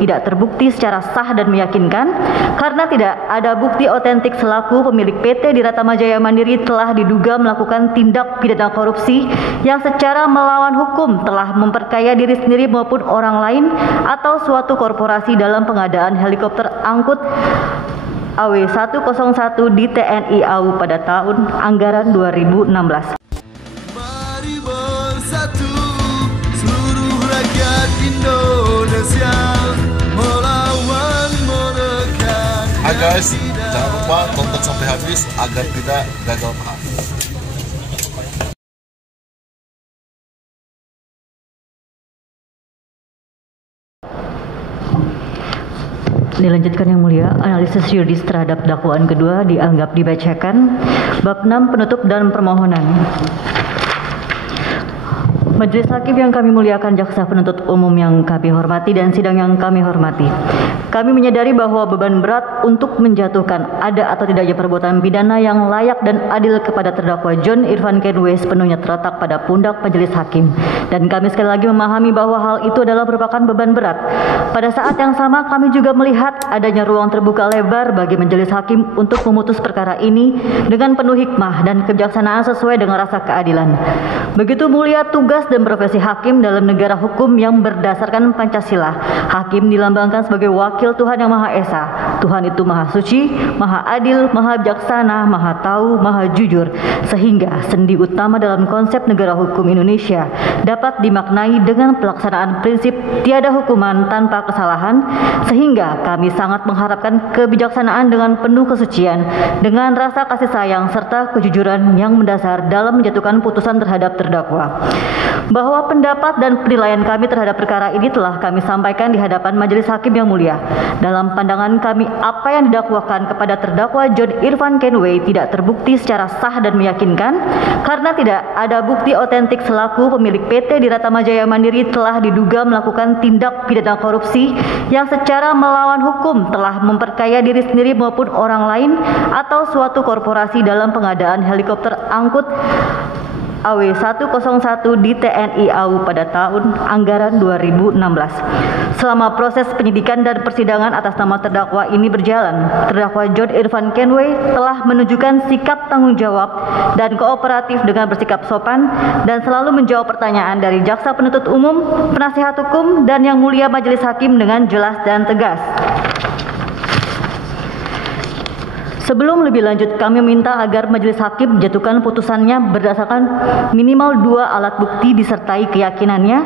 tidak terbukti secara sah dan meyakinkan karena tidak ada bukti otentik selaku pemilik PT Diratama Jaya Mandiri telah diduga melakukan tindak pidana korupsi yang secara melawan hukum telah memperkaya diri sendiri maupun orang lain atau suatu korporasi dalam pengadaan helikopter angkut AW101 di TNI AU pada tahun anggaran 2016. Mari bersatu seluruh rakyat Indonesia melawan menekan. Guys, jangan lupa tonton sampai habis agar tidak gagal paham. Dilanjutkan yang mulia, analisis yuridis terhadap dakwaan kedua dianggap dibacakan. Bab 6 penutup dan permohonan. Majelis Hakim yang kami muliakan, jaksa penuntut umum yang kami hormati dan sidang yang kami hormati. Kami menyadari bahwa beban berat untuk menjatuhkan ada atau tidaknya perbuatan pidana yang layak dan adil kepada terdakwa John Irfan Kenwe sepenuhnya terletak pada pundak majelis hakim. Dan kami sekali lagi memahami bahwa hal itu adalah merupakan beban berat. Pada saat yang sama kami juga melihat adanya ruang terbuka lebar bagi majelis hakim untuk memutus perkara ini dengan penuh hikmah dan kebijaksanaan sesuai dengan rasa keadilan. Begitu mulia tugas dan profesi hakim dalam negara hukum yang berdasarkan Pancasila. Hakim dilambangkan sebagai wakil Tuhan yang Maha Esa. Tuhan itu Maha Suci, Maha Adil, Maha Bijaksana, Maha Tahu, Maha Jujur. Sehingga sendi utama dalam konsep negara hukum Indonesia dapat dimaknai dengan pelaksanaan prinsip tiada hukuman tanpa kesalahan. Sehingga kami sangat mengharapkan kebijaksanaan dengan penuh kesucian, dengan rasa kasih sayang serta kejujuran yang mendasar dalam menjatuhkan putusan terhadap terdakwa. Bahwa pendapat dan penilaian kami terhadap perkara ini telah kami sampaikan di hadapan majelis hakim yang mulia. Dalam pandangan kami, apa yang didakwakan kepada terdakwa John Irfan Kenwe tidak terbukti secara sah dan meyakinkan karena tidak ada bukti otentik selaku pemilik PT Diratama Jaya Mandiri telah diduga melakukan tindak pidana korupsi yang secara melawan hukum telah memperkaya diri sendiri maupun orang lain atau suatu korporasi dalam pengadaan helikopter angkut AW101 di TNI AU pada tahun anggaran 2016. Selama proses penyidikan dan persidangan atas nama terdakwa ini berjalan, terdakwa John Irfan Kenwe telah menunjukkan sikap tanggung jawab dan kooperatif dengan bersikap sopan dan selalu menjawab pertanyaan dari jaksa penuntut umum, penasihat hukum, dan yang mulia majelis hakim dengan jelas dan tegas. Sebelum lebih lanjut, kami meminta agar majelis hakim menjatuhkan putusannya berdasarkan minimal 2 alat bukti disertai keyakinannya.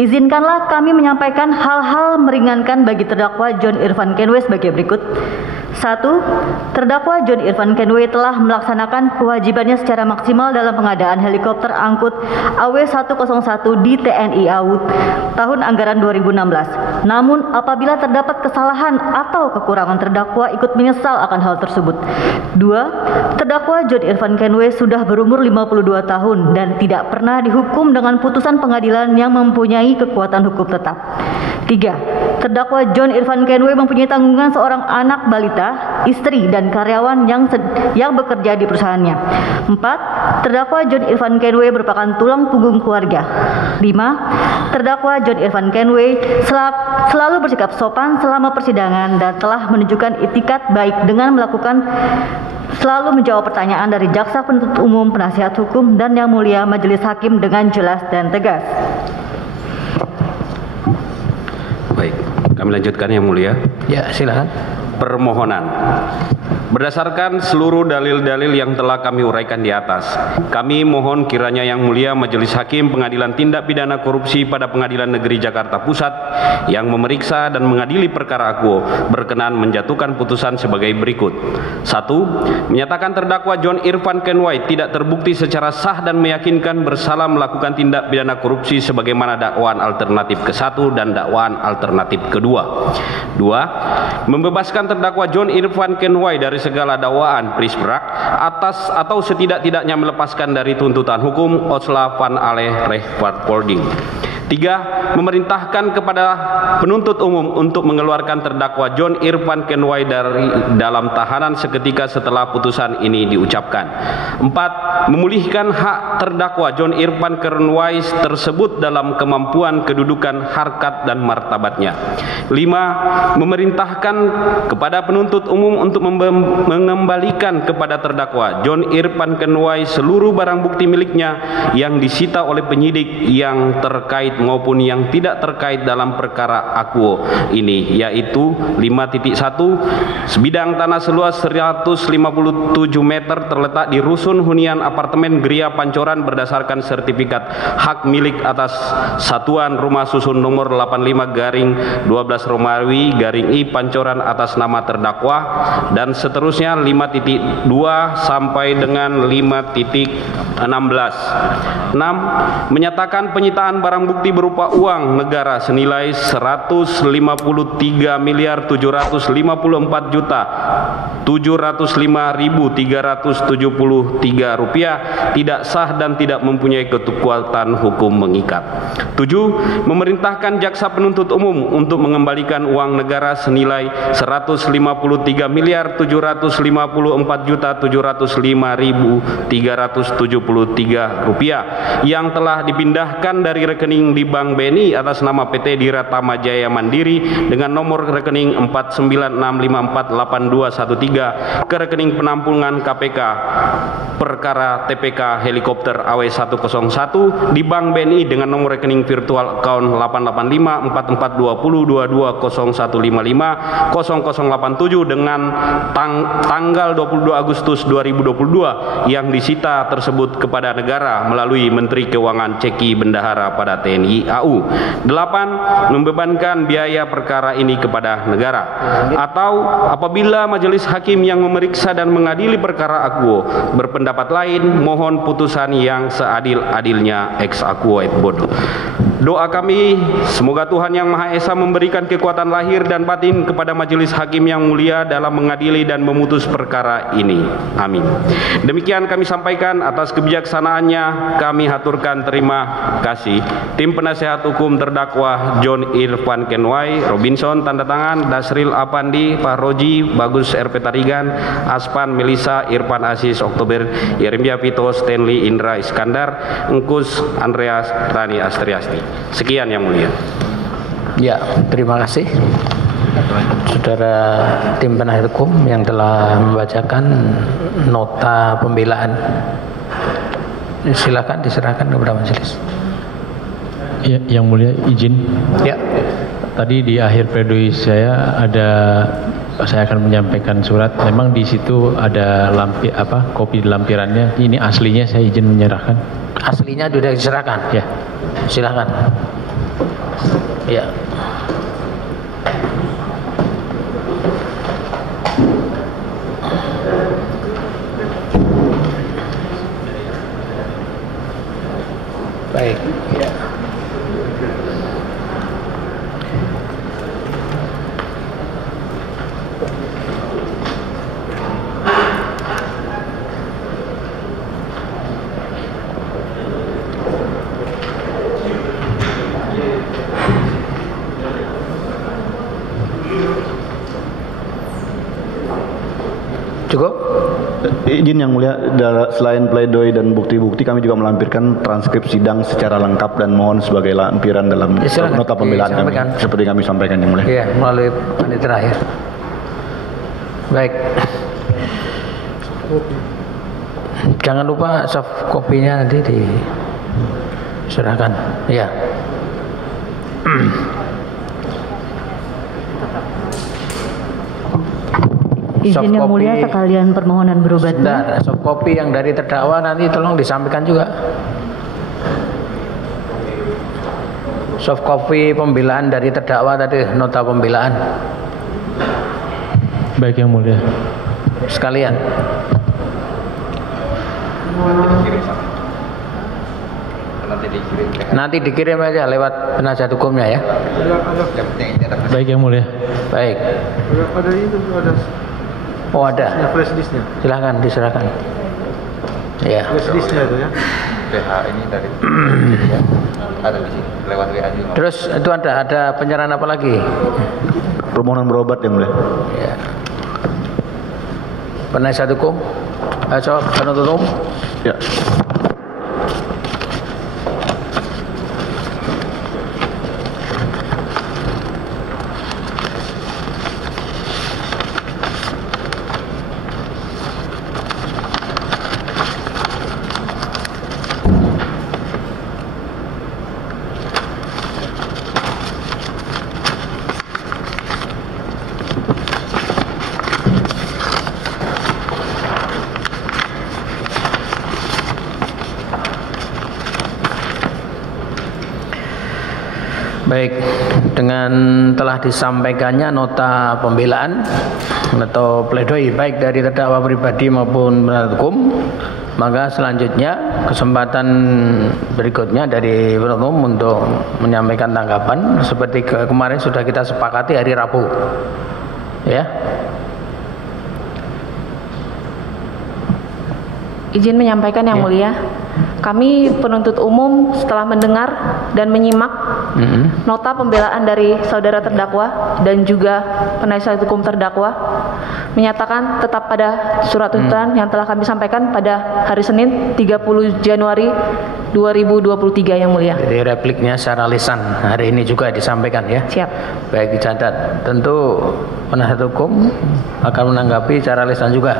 Izinkanlah kami menyampaikan hal-hal meringankan bagi terdakwa John Irfan Kenwe sebagai berikut. 1. Terdakwa John Irfan Kenwe telah melaksanakan kewajibannya secara maksimal dalam pengadaan helikopter angkut AW101 di TNI AU tahun anggaran 2016. Namun apabila terdapat kesalahan atau kekurangan, terdakwa ikut menyesal akan hal tersebut. 2. Terdakwa John Irfan Kenwe sudah berumur 52 tahun dan tidak pernah dihukum dengan putusan pengadilan yang mempunyai kekuatan hukum tetap. 3. Terdakwa John Irfan Kenwe mempunyai tanggungan seorang anak balita, istri, dan karyawan yang bekerja di perusahaannya. 4. Terdakwa John Irfan Kenwe merupakan tulang punggung keluarga. 5. Terdakwa John Irfan Kenwe selalu bersikap sopan selama persidangan dan telah menunjukkan itikat baik dengan selalu menjawab pertanyaan dari jaksa penuntut umum, penasihat hukum, dan yang mulia majelis hakim dengan jelas dan tegas. Baik, kami lanjutkan yang mulia. Ya, silakan. Permohonan. Berdasarkan seluruh dalil-dalil yang telah kami uraikan di atas, kami mohon kiranya Yang Mulia Majelis Hakim Pengadilan Tindak Pidana Korupsi pada Pengadilan Negeri Jakarta Pusat yang memeriksa dan mengadili perkara akuo berkenan menjatuhkan putusan sebagai berikut. 1. Menyatakan terdakwa John Irfan Kenwe tidak terbukti secara sah dan meyakinkan bersalah melakukan tindak pidana korupsi sebagaimana dakwaan alternatif ke-1 dan dakwaan alternatif ke-2. 2. Membebaskan terdakwa John Irfan Kenwe dari segala dakwaan prisprak atas atau setidak-tidaknya melepaskan dari tuntutan hukum Osla van Ale Rechtvaardiging. 3. Memerintahkan kepada penuntut umum untuk mengeluarkan terdakwa John Irfan Kenway dari dalam tahanan seketika setelah putusan ini diucapkan. 4. Memulihkan hak terdakwa John Irfan Kenway tersebut dalam kemampuan, kedudukan, harkat dan martabatnya. 5. Memerintahkan kepada penuntut umum untuk mengembalikan kepada terdakwa John Irfan Kenway seluruh barang bukti miliknya yang disita oleh penyidik yang terkait maupun yang tidak terkait dalam perkara akuo ini, yaitu 5.1 sebidang tanah seluas 157 meter terletak di rusun hunian apartemen Gria Pancoran berdasarkan sertifikat hak milik atas Satuan Rumah Susun nomor 85/12 Romawi I Pancoran atas nama terdakwa, dan seterusnya 5.2 sampai dengan 5.16. 6. Menyatakan penyitaan barang bukti berupa uang negara senilai 153.705.373 rupiah tidak sah dan tidak mempunyai kekuatan hukum mengikat. 7. Memerintahkan jaksa penuntut umum untuk mengembalikan uang negara senilai 153.705.373 rupiah yang telah dipindahkan dari rekening di Bank BNI atas nama PT Diratama Jaya Mandiri dengan nomor rekening 4965482213 ke rekening penampungan KPK perkara TPK helikopter AW101 di Bank BNI dengan nomor rekening virtual account 885442201550087 dengan tanggal 22 Agustus 2022 yang disita tersebut kepada negara melalui Menteri Keuangan Ceki Bendahara pada TNI AU. 8. Membebankan biaya perkara ini kepada negara, atau apabila majelis hakim yang memeriksa dan mengadili perkara akuo berpendapat lain, mohon putusan yang seadil-adilnya ex aquo et bono. Doa kami, semoga Tuhan Yang Maha Esa memberikan kekuatan lahir dan batin kepada majelis hakim yang mulia dalam mengadili dan memutus perkara ini. Amin. Demikian kami sampaikan, atas kebijaksanaannya kami haturkan terima kasih. Tim penasehat hukum terdakwa John Irfan Kenway, Robinson tanda tangan, Dasril Apandi, Fahroji, Bagus RP Tarigan, Aspan, Melisa, Irfan Aziz, Oktober, Yeremia Pito, Stanley, Indra Iskandar, Engkus, Andreas, Rani Astriasti. Sekian Yang Mulia. Ya, terima kasih saudara tim penasihat hukum yang telah membacakan nota pembelaan. Silakan diserahkan kepada majelis. Ya, Yang Mulia izin. Ya. Tadi di akhir pledoi saya akan menyampaikan surat. Memang di situ ada kopi lampirannya. Ini aslinya saya izin menyerahkan. Aslinya sudah diserahkan. Ya. Silakan. Ya. Baik. Ya. Cukup? Izin Yang Mulia, selain pledoi dan bukti-bukti kami juga melampirkan transkrip sidang secara lengkap dan mohon sebagai lampiran dalam nota pembelaan kami seperti kami sampaikan Yang Mulia. Iya, melalui panitia terakhir. Baik. Jangan lupa soft kopinya nanti diserahkan. Ya. Izin Yang Mulia, sekalian permohonan berobatnya. Soft copy yang dari terdakwa nanti tolong disampaikan juga. Soft copy pembelaan dari terdakwa tadi, nota pembelaan. Baik Yang Mulia. Sekalian. Nanti dikirim aja lewat penasihat hukumnya ya. Baik Yang Mulia. Baik. Ada itu ada. Oh ada. Flash disknya. Silahkan diserahkan. Ya. Flash disknya itu ya. BH ini dari ada di sini lewat WA juga. Terus itu ada penyerahan apa lagi? Permohonan berobat yang mulia. Ya. Penasihat hukum, penuntut umum. Ya. Baik, dengan telah disampaikannya nota pembelaan atau pledoi baik dari terdakwa pribadi maupun penasihat hukum, maka selanjutnya kesempatan berikutnya dari penuntut umum untuk menyampaikan tanggapan seperti kemarin sudah kita sepakati hari Rabu. Ya. Izin menyampaikan yang mulia, kami penuntut umum setelah mendengar dan menyimak nota pembelaan dari saudara terdakwa dan juga penasihat hukum terdakwa menyatakan tetap pada surat tuntutan yang telah kami sampaikan pada hari Senin 30 Januari 2023 yang mulia. Jadi repliknya secara lisan hari ini juga disampaikan ya. Siap. Baik, dicatat. Tentu penasihat hukum akan menanggapi secara lisan juga.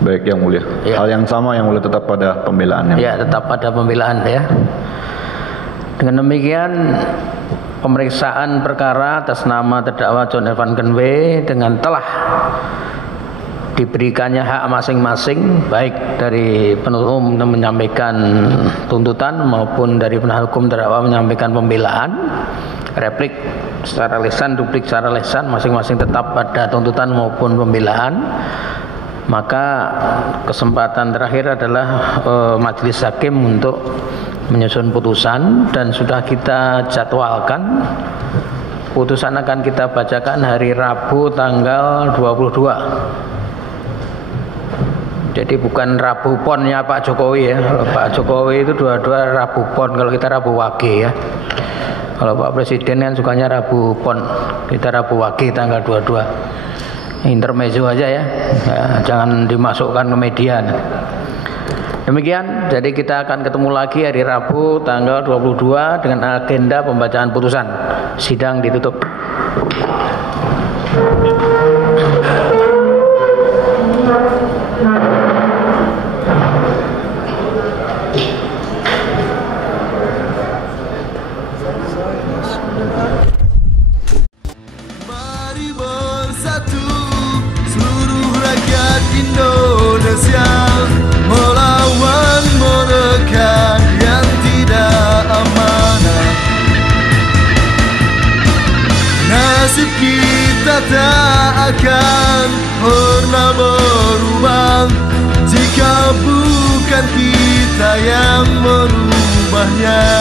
Baik yang mulia. Ya. Hal yang sama yang mulia tetap pada pembelaannya. Ya, tetap pada pembelaan ya. Dengan demikian pemeriksaan perkara atas nama terdakwa John Evan Kenwe dengan telah diberikannya hak masing-masing baik dari penuntut umum untuk menyampaikan tuntutan maupun dari penasihat hukum terdakwa menyampaikan pembelaan, replik secara lisan, duplik secara lisan, masing-masing tetap pada tuntutan maupun pembelaan. Maka kesempatan terakhir adalah majelis hakim untuk menyusun putusan dan sudah kita jadwalkan putusan akan kita bacakan hari Rabu tanggal 22. Jadi bukan Rabu Ponnya Pak Jokowi ya. Pak Jokowi itu dua-dua Rabu Pon, kalau kita Rabu Wage ya. Kalau Pak Presiden kan sukanya Rabu Pon, kita Rabu Wage tanggal 22. Intermezzo aja ya, jangan dimasukkan ke media. Demikian, jadi kita akan ketemu lagi hari Rabu tanggal 22 dengan agenda pembacaan putusan. Sidang ditutup. Mari bersatu seluruh rakyat Indonesia melawan menekan yang tidak amanah. Nasib kita tak akan pernah berubah jika bukan kita yang merubahnya.